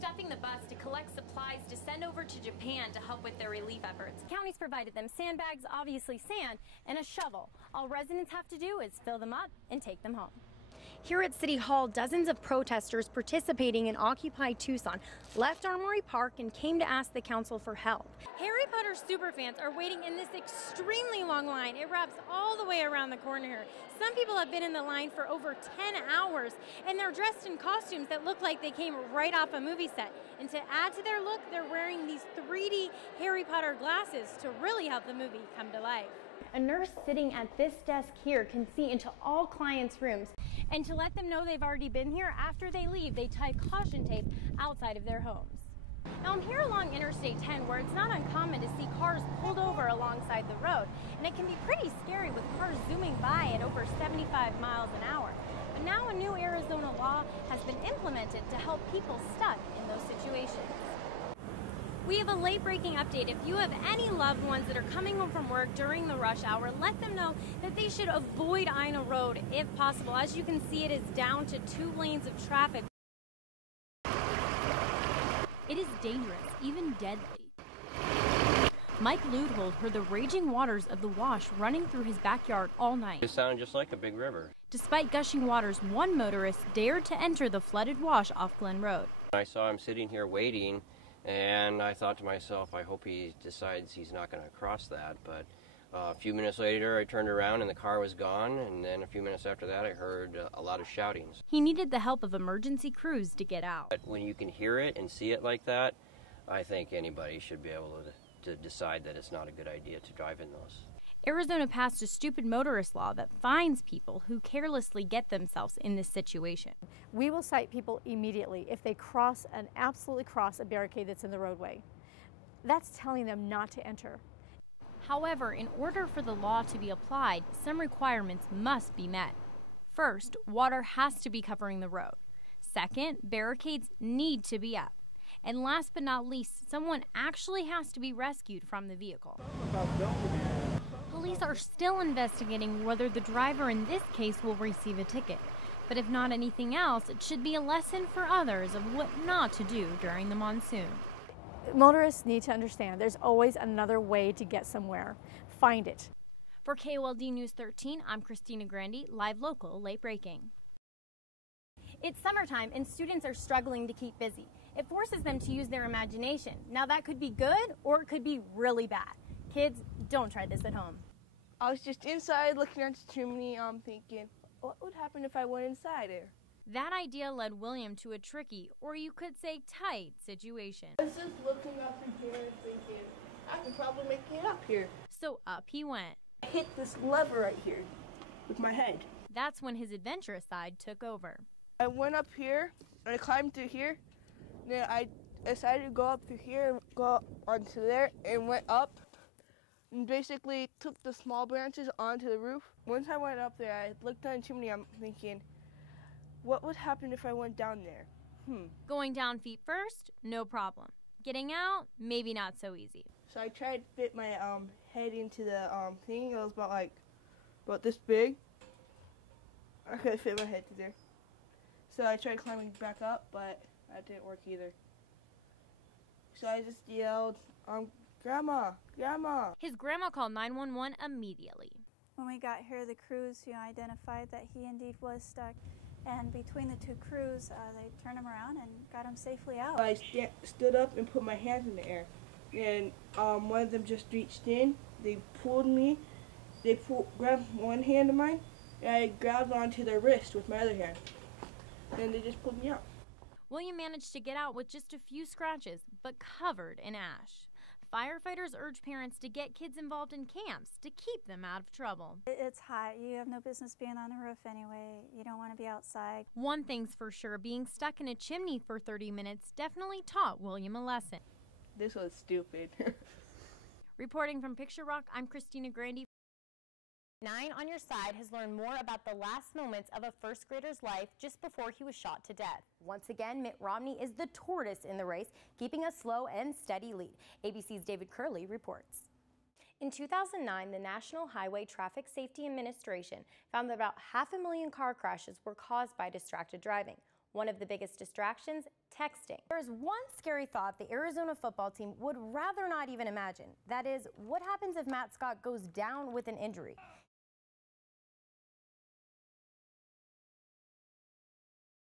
stuffing the bus to collect supplies to send over to Japan to help with their relief efforts. Counties provided them sandbags, obviously sand, and a shovel. All residents have to do is fill them up and take them home. Here at City Hall, dozens of protesters participating in Occupy Tucson left Armory Park and came to ask the council for help. Harry Potter superfans are waiting in this extremely long line. It wraps all the way around the corner here. Some people have been in the line for over 10 hours, and they're dressed in costumes that look like they came right off a movie set. And to add to their look, they're wearing these 3D Harry Potter glasses to really help the movie come to life. A nurse sitting at this desk here can see into all clients' rooms. And to let them know they've already been here, after they leave, they tie caution tape outside of their homes. Now I'm here along Interstate 10, where it's not uncommon to see cars pulled over alongside the road. And it can be pretty scary with cars zooming by at over 75 miles an hour. But now a new Arizona law has been implemented to help people stuck in those situations. We have a late-breaking update. If you have any loved ones that are coming home from work during the rush hour, let them know that they should avoid Ina Road if possible. As you can see, it is down to 2 lanes of traffic. It is dangerous, even deadly. Mike Ludehold heard the raging waters of the Wash running through his backyard all night. It sounded just like a big river. Despite gushing waters, one motorist dared to enter the flooded Wash off Glen Road. I saw him sitting here waiting, and I thought to myself, I hope he decides he's not going to cross that. But a few minutes later, I turned around and the car was gone. And then a few minutes after that, I heard a lot of shoutings. He needed the help of emergency crews to get out. But when you can hear it and see it like that, I think anybody should be able to decide that it's not a good idea to drive in those. Arizona passed a stupid motorist law that fines people who carelessly get themselves in this situation. We will cite people immediately if they absolutely cross a barricade that's in the roadway. That's telling them not to enter. However, in order for the law to be applied, some requirements must be met. First, water has to be covering the road. Second, barricades need to be up. And last but not least, someone actually has to be rescued from the vehicle. Police are still investigating whether the driver in this case will receive a ticket. But if not anything else, it should be a lesson for others of what not to do during the monsoon. Motorists need to understand there's always another way to get somewhere. Find it. For KOLD News 13, I'm Christina Grande, live local, late breaking. It's summertime and students are struggling to keep busy. It forces them to use their imagination. Now that could be good or it could be really bad. Kids, don't try this at home. I was just inside looking at the chimney, thinking, what would happen if I went inside there? That idea led William to a tricky, or you could say tight, situation. I was just looking up in here and thinking, I can probably make it up here. So up he went. I hit this lever right here with my head. That's when his adventurous side took over. I went up here, and I climbed through here. Then I decided to go up through here, go onto there, and went up. And basically took the small branches onto the roof. Once I went up there, I looked down the chimney, I'm thinking, what would happen if I went down there? Going down feet first, no problem. Getting out, maybe not so easy. So I tried to fit my head into the thing. It was about this big. I couldn't fit my head to there. So I tried climbing back up, but that didn't work either. So I just yelled, Grandma, Grandma. His grandma called 911 immediately. When we got here, the crews identified that he indeed was stuck. And between the two crews, they turned him around and got him safely out. I stood up and put my hands in the air. And one of them just reached in. They pulled me. They grabbed one hand of mine, and I grabbed onto their wrist with my other hand. And they just pulled me out. William managed to get out with just a few scratches, but covered in ash. Firefighters urge parents to get kids involved in camps to keep them out of trouble. It's hot. You have no business being on the roof anyway. You don't want to be outside. One thing's for sure, being stuck in a chimney for 30 minutes definitely taught William a lesson. This was stupid. Reporting from Picture Rock, I'm Christina Grande. 9 on Your Side has learned more about the last moments of a first grader's life just before he was shot to death. Once again, Mitt Romney is the tortoise in the race, keeping a slow and steady lead. ABC's David Curley reports. In 2009, the National Highway Traffic Safety Administration found that about 500,000 car crashes were caused by distracted driving. One of the biggest distractions, texting. There's one scary thought the Arizona football team would rather not even imagine. That is, what happens if Matt Scott goes down with an injury?